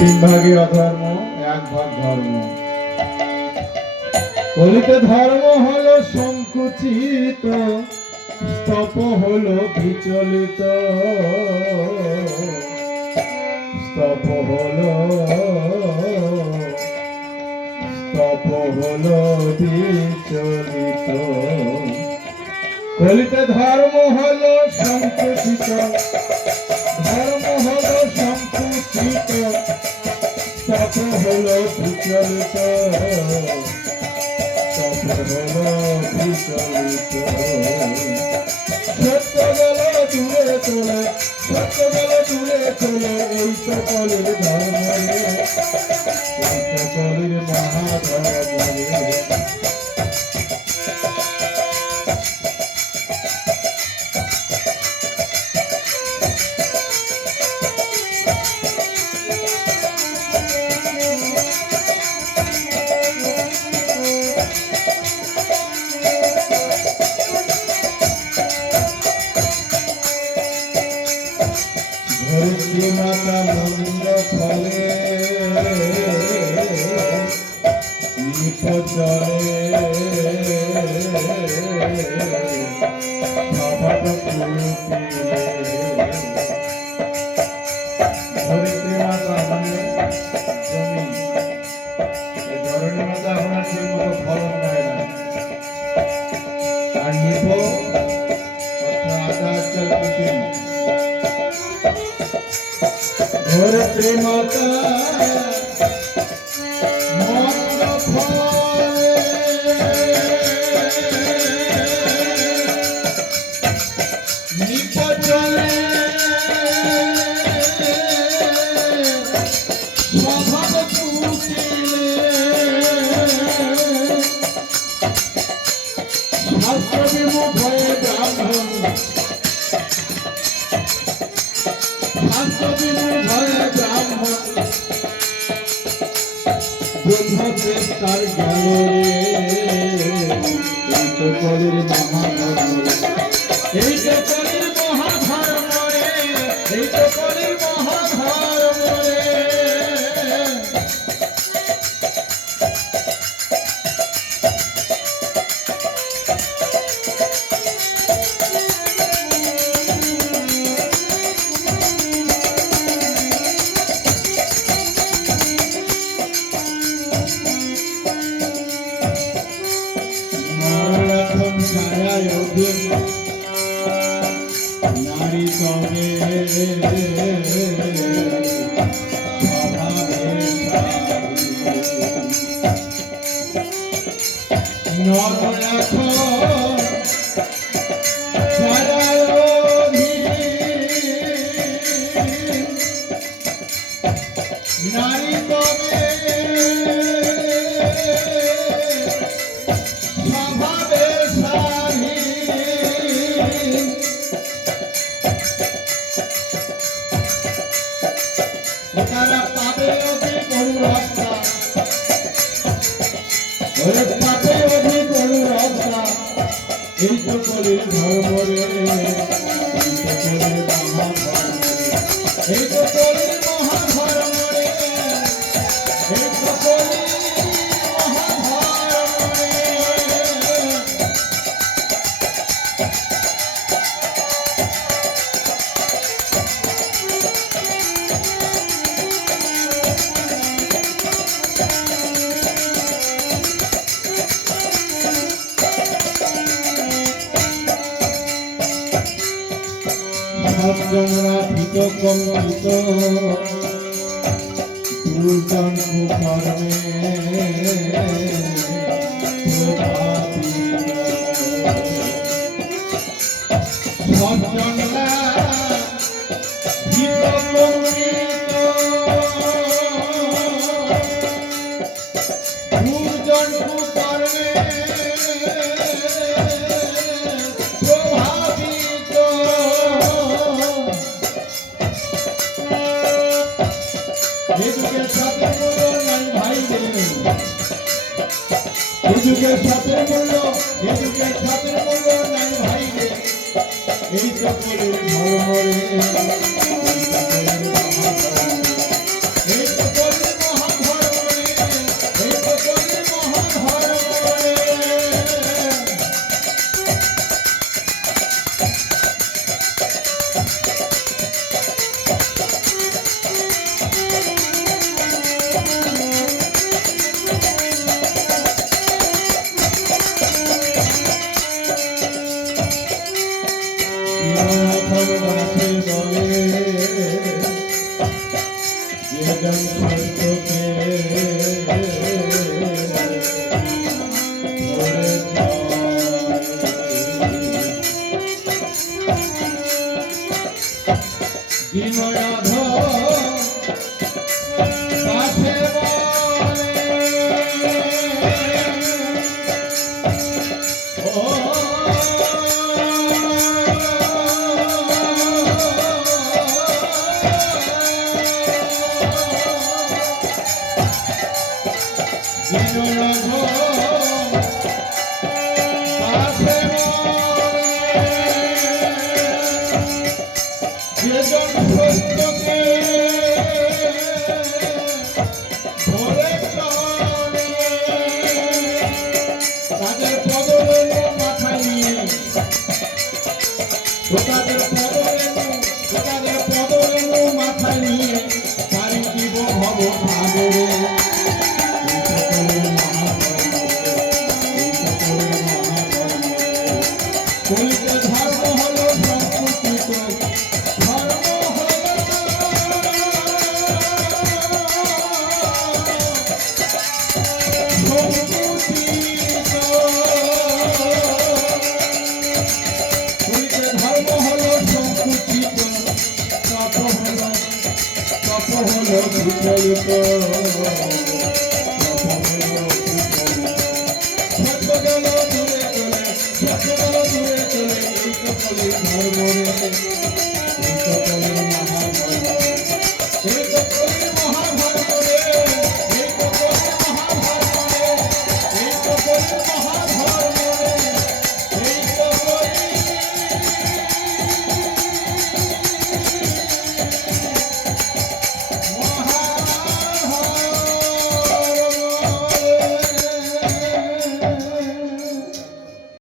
তিন ভাগে অধর্ম, এক ভাগ ধর্ম। কলিতে ধর্ম হলো সংকুচিত, স্তপ হলো বিচলিত, স্তপ হলো বিচলিত। কলিতে ধর্ম হলো সংকুচিত, ধর্ম হলো সংকুচিত, স্তপ হলো বিচলিত, স্তপ হলো বিচলিত। সত্য বলো দূরে চলে, সত্য বলো দূরে চলে, এই তো কলির ধর্ম রে, এই তো কলির মহাধর্ম রে। ধরিত্রী মাতা মন্দ ফলে নিপচরে, স্বভাব কুরুপিলে। ধরিত্রী মাতা মানে জমি, এই ধরণী মাতা আমরা ঠিক মতো ফলন দেয় না। আর নিপ অর্থ আদা কুটিল। ধরিত্রী মাতা মন্দ ফলে নিপচলে, স্বভাব কুটিলে। শাস্ত্র বিমুখ হয়ে ব্রাহ্মণ, শাস্ত্র বিমুখ হয়ে ব্রাহ্মণ, ব্রহ্মচেষ্টার জ্ঞান রে, এই তো কলির মহাধর্ম রে, এই তো কলির মহাধর্ম রে, এই তো কলির মহাধর্ম রে। নারী তবে নারী তবে তারা পাবে অতি গরু রাস্তা, ওরে পাবে অতি গরু রাস্তা, এই তো কলির ধর্ম রে, এই তো কলির মহাধর্ম রে, এই তো কলির মহাধর্ম রে, এই তো কলির মহাধর্ম রে। সজ্জনরা ভীত কম্পিত, দুর্জন কুকর্মে প্রভাবিত। সজ্জনরা ভীত কম্পিত, দুর্জন কুকর্মে প্রভাবিত। যুগের সাথে মূল্য নাই ভাই রে, যুগের সাথে মূল্য, যুগের সাথে মূল্য নাই ভাই রে, এই তো কলির ধর্ম রে, এই তো কলির মহাধর্ম রে, এই তো যেজন সত্যকে ধরে বিনয়াধ পাশে মাথায় নিয়ে পারি জীব ভব সাগরে কলিতে ধর্ম হলো সংকুচিত ধর্ম হলো সংকুচিত কলিতে ধর্ম হলো সংকুচিত তপ হলো বিচলিত ধর্ম